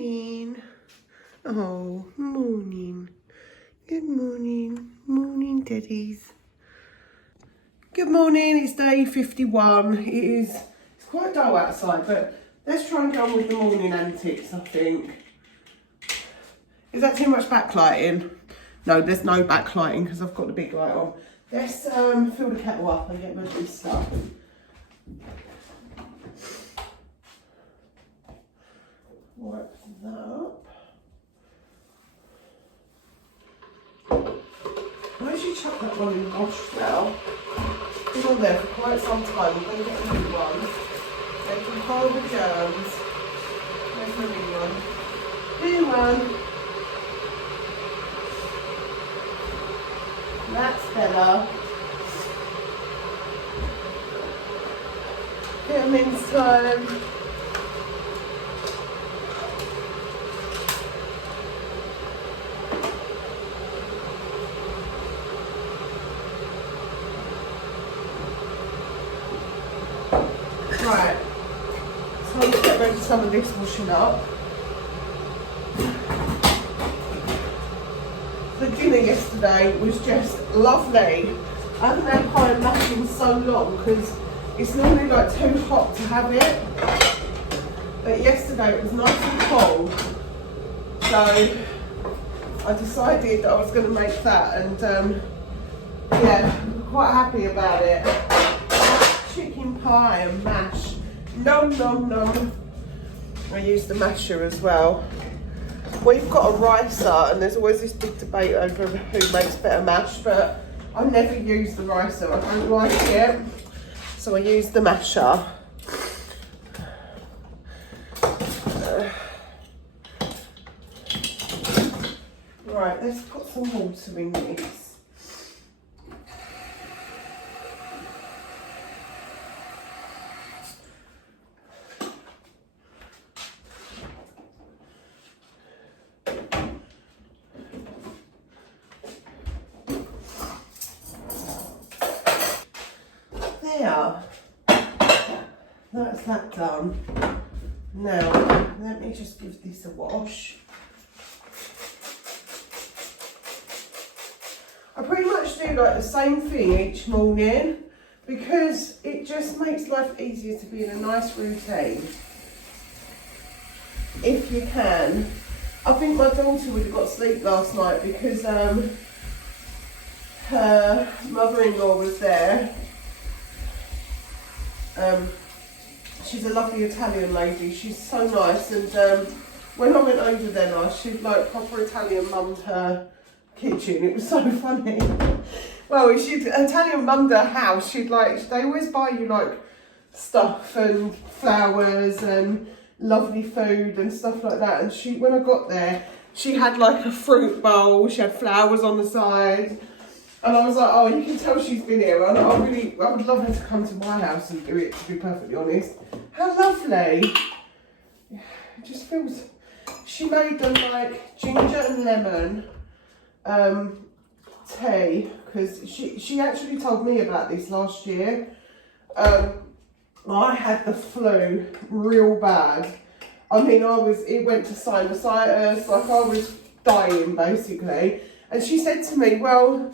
Morning. Oh, morning. Good morning. Morning, Daddies. Good morning, it's day 51. It's quite dull outside, but let's try and go on with the morning antics, I think. Is that too much backlighting? No, there's no backlighting because I've got the big light on. Let's fill the kettle up and get rid of this stuff. Wipe that up. Why did you chuck that one in the wash now? It's on there for quite some time. We're going to get a new one. They can hold the germs. There's a new one. New one. That's better. Get them in slow. Right, so let's get ready for some of this washing up. The dinner yesterday was just lovely. I haven't had pie and mash in so long because it's normally like too hot to have it. But yesterday it was nice and cold. So I decided that I was going to make that and yeah, I'm quite happy about it. Chicken pie and mash. Nom nom nom. I use the masher as well. We've got a ricer and there's always this big debate over who makes better mash, but I never use the ricer. I don't like it. So I use the masher. Right, let's put some water in this. There, that's that done. Now, let me just give this a wash. I pretty much do like the same thing each morning because it just makes life easier to be in a nice routine. If you can. I think my daughter would have got sleep last night because her mother-in-law was there. She's a lovely Italian lady. She's so nice, and when I went over there last, she'd like proper Italian mummed her kitchen. It was so funny. Well, she'd Italian mummed her house. She'd like, they always buy you like stuff and flowers and lovely food and stuff like that. And she, when I got there, she had like a fruit bowl. She had flowers on the side. And I was like, oh, you can tell she's been here. And I would love her to come to my house and do it, to be perfectly honest. How lovely. It just feels... She made them like ginger and lemon tea. Because she actually told me about this last year. I had the flu real bad. I mean, it went to sinusitis. Like, I was dying, basically. And she said to me, well...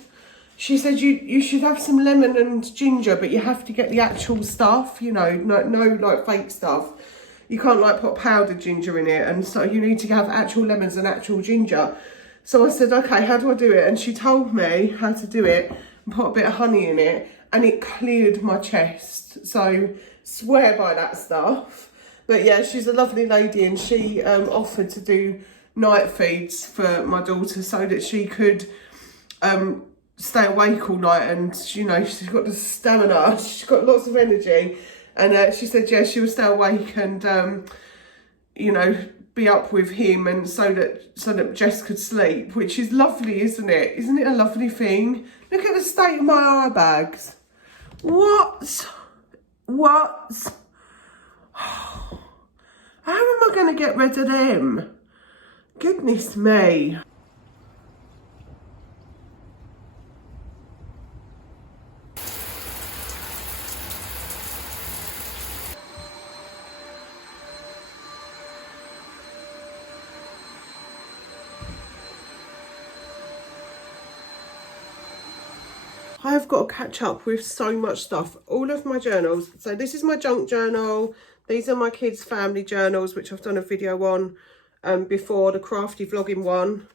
She said you should have some lemon and ginger, but you have to get the actual stuff, you know, no like fake stuff. You can't like put powdered ginger in it, and so you need to have actual lemons and actual ginger. So I said, okay, how do I do it? And she told me how to do it and put a bit of honey in it, and it cleared my chest. So swear by that stuff. But yeah, she's a lovely lady, and she offered to do night feeds for my daughter so that she could stay awake all night, and you know, she's got the stamina, she's got lots of energy, and she said yeah, she would stay awake and you know, be up with him, and so that Jess could sleep, which is lovely, isn't it? Isn't it a lovely thing? Look at the state of my eye bags. What how am I going to get rid of them? Goodness me. I have got to catch up with so much stuff. All of my journals. So this is my junk journal. These are my kids' family journals, which I've done a video on before, the crafty vlogging one.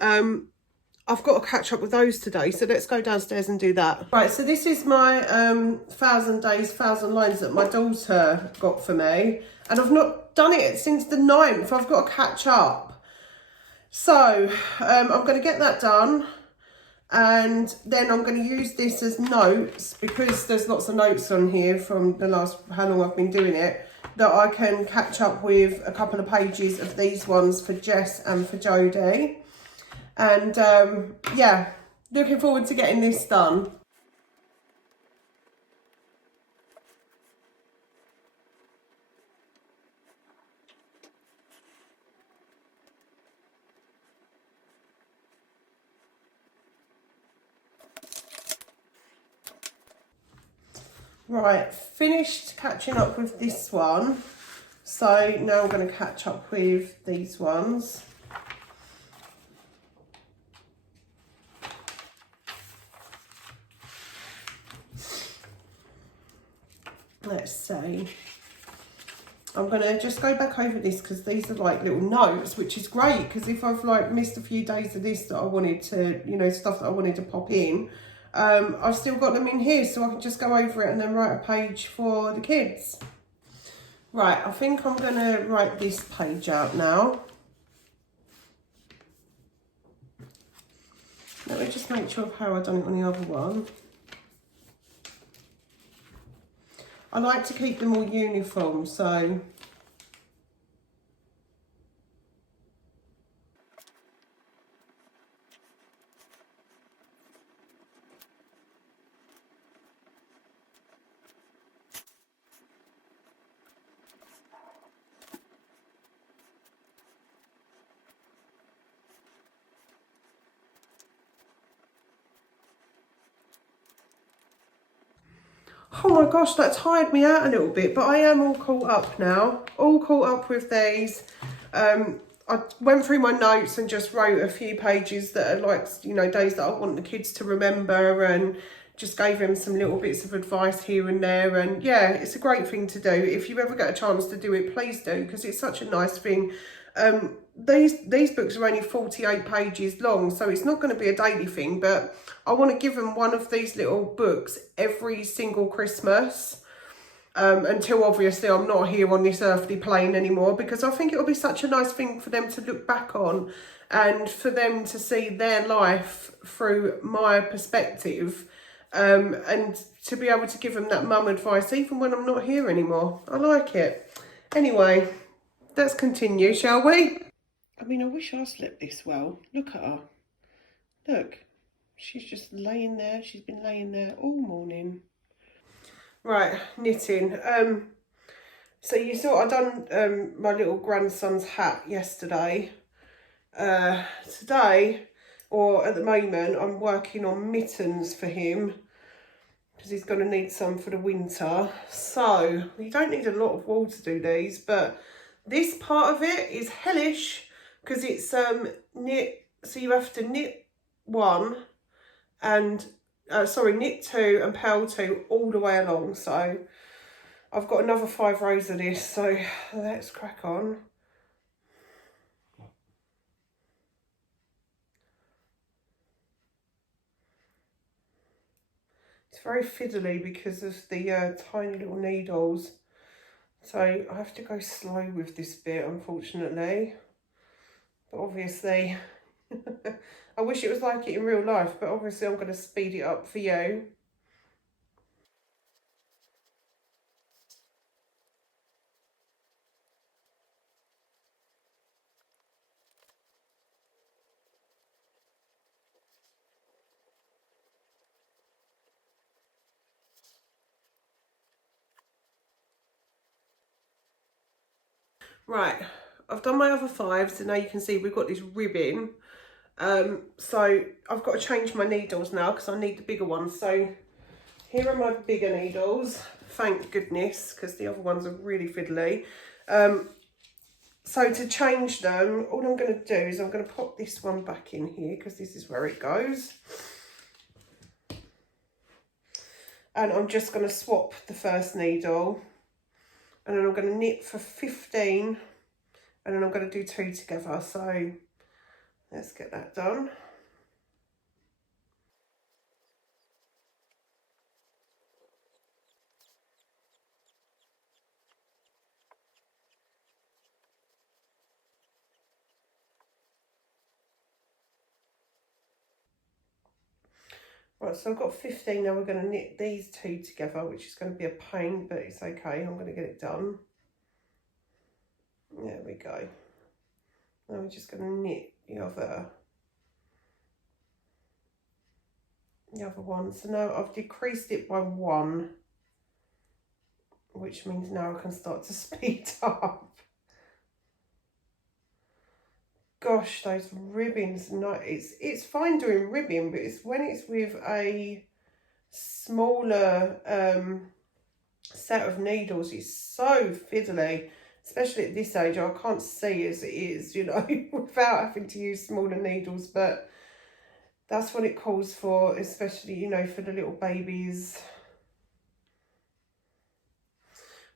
I've got to catch up with those today, so let's go downstairs and do that. Right, so this is my 1,000 days, 1,000 lines that my daughter got for me. And I've not done it since the 9th. I've got to catch up. So I'm going to get that done. And then I'm going to use this as notes, because there's lots of notes on here from the last, how long I've been doing it, that I can catch up with a couple of pages of these ones for Jess and for Jodie. And yeah, looking forward to getting this done. Right, finished catching up with this one. So now I'm going to catch up with these ones. Let's see. I'm going to just go back over this because these are like little notes, which is great, because if I've like missed a few days of this that I wanted to, you know, stuff that I wanted to pop in, I've still got them in here, so I can just go over it and then write a page for the kids. Right, I think I'm going to write this page out now. Let me just make sure of how I've done it on the other one. I like to keep them all uniform, so oh my gosh, that tired me out a little bit, but I am all caught up now. All caught up with these. I went through my notes and just wrote a few pages that are like, you know, days that I want the kids to remember, and just gave them some little bits of advice here and there. And yeah, it's a great thing to do. If you ever get a chance to do it, please do, because it's such a nice thing. These books are only 48 pages long, so it's not going to be a daily thing, but I want to give them one of these little books every single Christmas, until obviously I'm not here on this earthly plane anymore, because I think it'll be such a nice thing for them to look back on, and for them to see their life through my perspective, and to be able to give them that mum advice even when I'm not here anymore. I like it. Anyway, let's continue, shall we? I mean, I wish I slept this well. Look at her. Look, she's just laying there. She's been laying there all morning. Right, knitting. So you saw I done my little grandson's hat yesterday. Today, or at the moment, I'm working on mittens for him, because he's going to need some for the winter. So you don't need a lot of wool to do these, but this part of it is hellish, because it's knit, so you have to knit one and knit two and purl two all the way along. So I've got another 5 rows of this, so let's crack on. It's very fiddly because of the tiny little needles, so I have to go slow with this bit, unfortunately. But obviously, I wish it was like it in real life, but obviously I'm going to speed it up for you. Right, I've done my other 5, so now you can see we've got this ribbon. So I've got to change my needles now, because I need the bigger ones. So here are my bigger needles, thank goodness, because the other ones are really fiddly. So to change them, all I'm going to do is I'm going to pop this one back in here, because this is where it goes. And I'm just going to swap the first needle, and then I'm going to knit for 15, and then I'm going to do 2 together. So let's get that done. Right, so I've got 15, now we're going to knit these 2 together, which is going to be a pain, but it's okay, I'm going to get it done. There we go. Now we're just going to knit the other one. So now I've decreased it by 1, which means now I can start to speed up. Gosh, those ribbons, no, it's fine doing ribbing, but it's when it's with a smaller set of needles, it's so fiddly, especially at this age. I can't see as it is, you know, without having to use smaller needles, but that's what it calls for, especially, you know, for the little babies.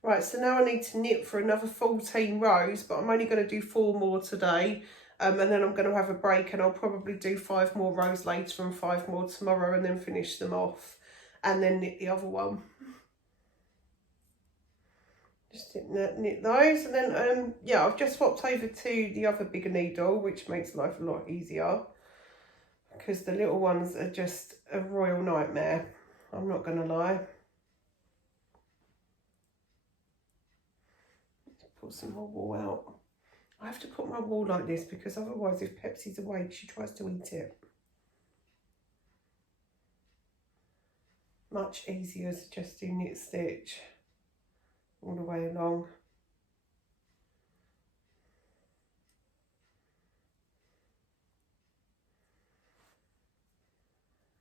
Right, so now I need to knit for another 14 rows, but I'm only going to do 4 more today. And then I'm going to have a break, and I'll probably do 5 more rows later and 5 more tomorrow, and then finish them off and then knit the other one. Just knit those, and then yeah, I've just swapped over to the other bigger needle, which makes life a lot easier, because the little ones are just a royal nightmare, I'm not going to lie. Let's pull some more wool out. I have to put my wool like this because otherwise if Pepsi's awake, she tries to eat it. Much easier to just do knit stitch all the way along.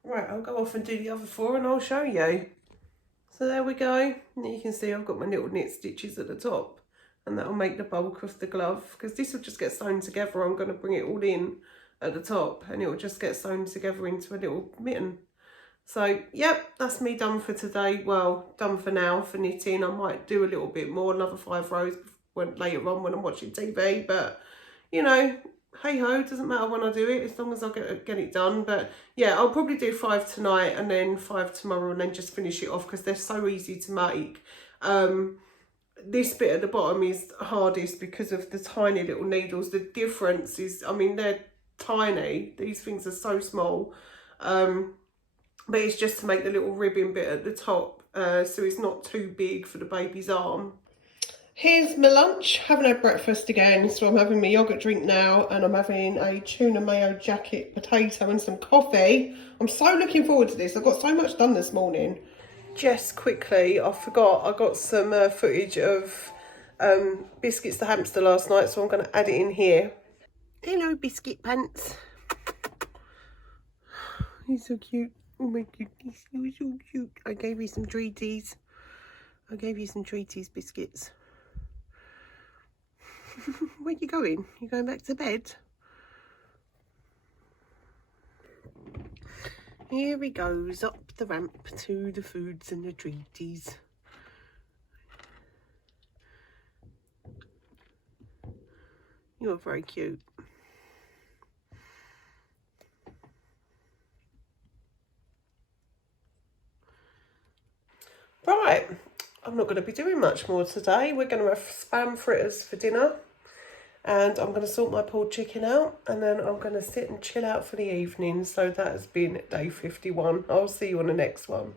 Right, I'll go off and do the other 4 and I'll show you. So there we go. And you can see I've got my little knit stitches at the top, and that'll make the bulk of the glove, because this will just get sewn together. I'm going to bring it all in at the top, and it will just get sewn together into a little mitten. So yep, that's me done for today. Well, done for now for knitting. I might do a little bit more, another 5 rows later on when I'm watching TV, but you know, hey ho, doesn't matter when I do it, as long as I get it done. But yeah, I'll probably do 5 tonight and then 5 tomorrow, and then just finish it off, because they're so easy to make. This bit at the bottom is hardest because of the tiny little needles. The difference is, I mean, they're tiny. These things are so small. But it's just to make the little ribbon bit at the top, so it's not too big for the baby's arm. Here's my lunch. Haven't had breakfast again, so I'm having my yoghurt drink now, and I'm having a tuna mayo jacket potato and some coffee. I'm so looking forward to this. I've got so much done this morning. Just quickly, I forgot, I got some footage of Biscuits the Hamster last night, so I'm going to add it in here. Hello, Biscuit Pants. He's so cute. Oh my goodness, he was so cute. I gave you some treaties. Biscuits. Where you going? You going back to bed? Here he goes up the ramp to the foods and the treaties. You're very cute. Right, I'm not going to be doing much more today. We're going to have spam fritters for dinner, and I'm going to sort my pulled chicken out, and then I'm going to sit and chill out for the evening. So that has been day 51. I'll see you on the next one.